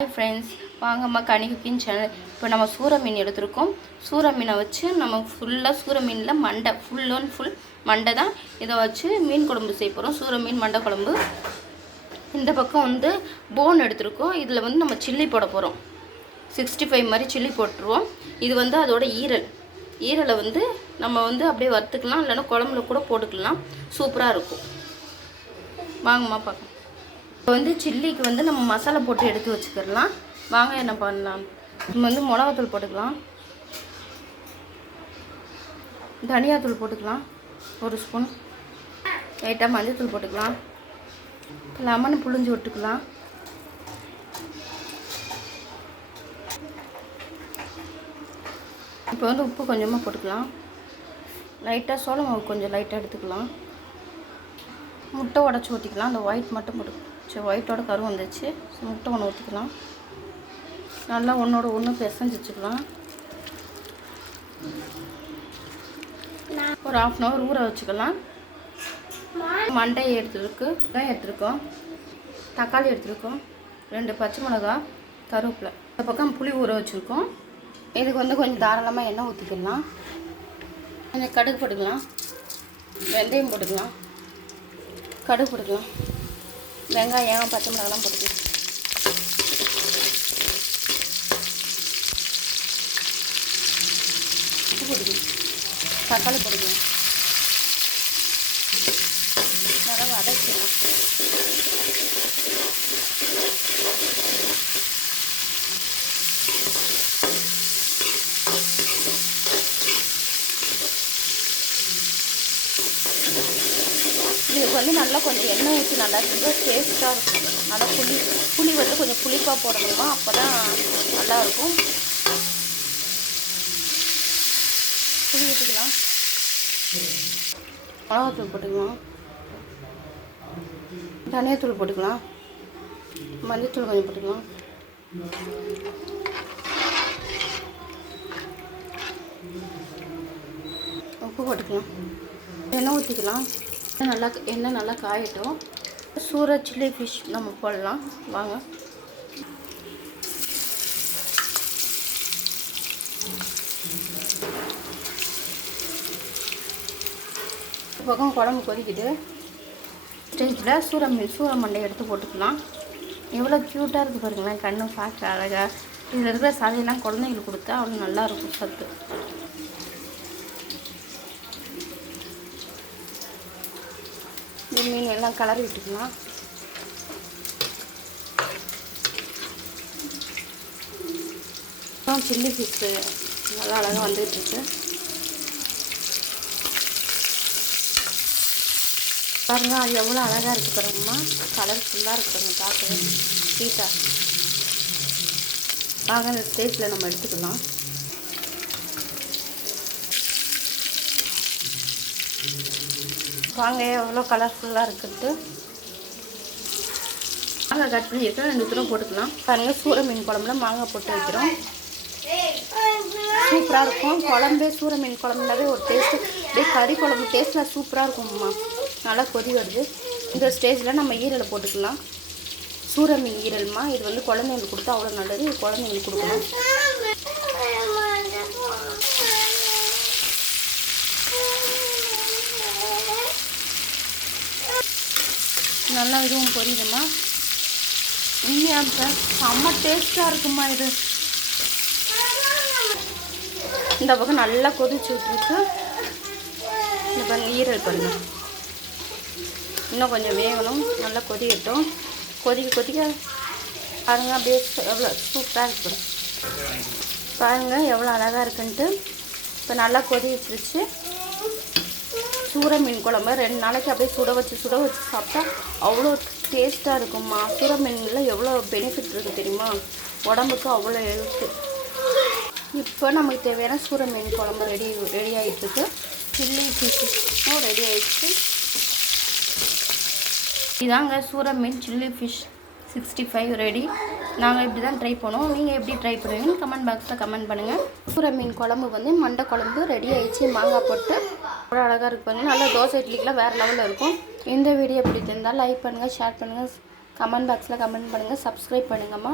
Hi friends, வாங்கம்மா கனி cooking channel. இப்போ நம்ம சூர மீன் எடுத்துருக்கோம். சூர மீனை வச்சு நம்ம ஃபுல்லாக சூர மீனில் மண்டை ஃபுல் அண்ட் ஃபுல் மண்டை தான். இதை வச்சு மீன் குழம்பு செய்ய போகிறோம். சூர மீன் மண்டை குழம்பு. இந்த பக்கம் வந்து போன் எடுத்துருக்கோம். இதில் வந்து நம்ம சில்லி போட போகிறோம். 65 மாதிரி சில்லி போட்டுருவோம். இது வந்து அதோட ஈரலை வந்து நம்ம வந்து அப்படியே வறுத்துக்கலாம், இல்லைன்னா குழம்புல கூட போட்டுக்கலாம். சூப்பராக இருக்கும். வாங்கம்மா பார்க்கலாம். இப்போ வந்து சில்லிக்கு வந்து நம்ம மசாலா போட்டு எடுத்து வச்சுக்கிடலாம். வாங்க என்ன பண்ணலாம். நம்ம வந்து மிளகாத்தூள் போட்டுக்கலாம், தனியாத்தூள் போட்டுக்கலாம், 1 ஸ்பூன் லைட்டாக மஞ்சள்தூள் போட்டுக்கலாம், லெமன் புழிஞ்சு விட்டுக்கலாம். இப்போ வந்து உப்பு கொஞ்சமாக போட்டுக்கலாம். லைட்டாக சோள மாவு கொஞ்சம் லைட்டாக எடுத்துக்கலாம். முட்டை உடச்சி ஊற்றிக்கலாம். அந்த ஒயிட் மட்டும் போட்டுக்கலாம். சரி, ஒயிட்டோட கரு வந்துச்சு. முட்டை ஒன்று ஊற்றிக்கலாம். நல்லா ஒன்றோட ஒன்று பிசைஞ்சு வச்சுக்கலாம். ஒரு 1/2 hour ஊற வச்சுக்கலாம். மண்டையை எடுத்துருக்கோம், தக்காளி எடுத்துருக்கோம், 2 பச்சை மிளகா, கருவேப்பிலை. இந்த பக்கம் புளி ஊற வச்சுருக்கோம். இதுக்கு வந்து கொஞ்சம் தாராளமாக எண்ணெய் ஊற்றிக்கலாம். கொஞ்சம் கடுகு போட்டுக்கலாம், வெந்தயம் போட்டுக்கலாம், கடுகு போட்டுக்கலாம், வெங்காயம், பச்சை மிளகாலாம் போட்டுக்கலாம். உப்பு போட்டுக்கலாம், தக்காளி போட்டுக்கலாம், நல்லா வதக்கலாம். இதுக்கு வந்து நல்லா கொஞ்சம் எண்ணெய் ஊற்றி நல்லா ரொம்ப டேஸ்ட்டாக இருக்கும். நல்லா புளி வந்து கொஞ்சம் புளிப்பாக போடணுமா, அப்போ தான் நல்லாயிருக்கும். புளி ஊற்றிக்கலாம், மிளகாத்தூள் போட்டுக்கலாம், தனியாத்தூள் போட்டுக்கலாம், மஞ்சள்தூள் கொஞ்சம் போட்டுக்கலாம், உப்பு போட்டுக்கலாம், எண்ணெய் ஊற்றிக்கலாம். எண்ணெய் நல்லா காயட்டும். சூர சில்லி ஃபிஷ் நம்ம போடலாம். வாங்க. பக்கம் குழம்பு கொதிக்குது. ஸ்டேஜில் சூர மண்டை எடுத்து போட்டுக்கலாம். எவ்வளோ க்யூட்டாக இருக்குது பாருங்களேன். கண்ணு பார்க்க அழகாக. இதில் இருக்கிற சதையெல்லாம் குழந்தைங்களுக்கு கொடுத்தா அவ்வளோ நல்லாயிருக்கும் சத்து. மீன் எல்லாம் கலரி விட்டுக்கலாம். சில்லி ஃபிஷ்ஷு நல்லா அழகாக வந்துட்டுருக்கு பாருங்க. அது எவ்வளோ அழகாக இருக்குது பாருங்கம்மா. கலர்ஃபுல்லாக இருக்குது பாருங்க, பார்க்கவே ஸ்வீட்டாக. வாங்க, இந்த ஸ்டேஜில் நம்ம எடுத்துக்கலாம். வாங்க, எவ்வளோ கலர்ஃபுல்லாக இருக்குது. மாங்காய் கட் பண்ணி வைக்கிறோம், 2 தூரம் போட்டுக்கலாம். பாருங்கள், சூர மீன் குழம்புல மாங்காய் போட்டு வைக்கிறோம். சூப்பராக இருக்கும் குழம்பே. சூர மீன் குழம்புனாவே ஒரு டேஸ்ட்டு, அப்படியே கறி குழம்பு டேஸ்ட்டில் சூப்பராக இருக்கும்மா. நல்லா கொதி வருது. இந்த ஸ்டேஜில் நம்ம ஈரலை போட்டுக்கலாம். சூர மீன் ஈரல்மா. இது வந்து குழந்தைங்களுக்கு கொடுத்தா அவ்வளோ நல்லது. இது குழந்தைங்களுக்கு கொடுக்கணும். நல்லா இதுவும் பொரியுதுமா. உண்மையாக செம்ம டேஸ்ட்டாக இருக்குமா இது. இந்த பக்கம் நல்லா கொதிச்சு விட்டுருக்கு. இந்த பாருங்க, ஈரல் பாருங்க, இன்னும் கொஞ்சம் வேகணும். நல்லா கொதிக்கட்டும். கொதிக்க பாருங்க, அப்படியே எவ்வளோ சூப்பராக இருக்கு பாருங்கள், எவ்வளோ அழகாக இருக்குன்ட்டு. இப்போ நல்லா கொதிச்சிருச்சு. சூர மீன் குழம்பு 2 நாளைக்கு அப்படியே சுட வச்சு சாப்பிட்டா அவ்வளோ டேஸ்ட்டாக இருக்கும்மா. சூர மீனில் எவ்வளோ பெனிஃபிட் இருக்குது தெரியுமா, உடம்புக்கு அவ்வளோ ஹெல்த்து. இப்போ நமக்கு தேவையான சூர மீன் குழம்பு ரெடி ஆகிட்டுருக்கு. சில்லி ஃபிஷ்ஷும் ரெடி ஆகிடுச்சு. இதாங்க சூர மீன் சில்லி ஃபிஷ் 65 ரெடி. நாங்கள் இப்படி தான் ட்ரை பண்ணுவோம். நீங்கள் எப்படி ட்ரை பண்ணுவீங்கன்னு கமெண்ட் பாக்ஸில் கமெண்ட் பண்ணுங்கள். சூர மீன் குழம்பு வந்து மண்டை குழம்பு ரெடி ஆகிடுச்சு. மாங்காய் போட்டு அவ்வளோ அழகாக இருக்கும். நல்லா தோசை இட்லிக்கெலாம் வேறு லெவலில் இருக்கும். இந்த வீடியோ பிடிச்சிருந்தால் லைக் பண்ணுங்கள், ஷேர் பண்ணுங்கள், கமெண்ட் பாக்ஸில் கமெண்ட் பண்ணுங்கள், சப்ஸ்கிரைப் பண்ணுங்கம்மா.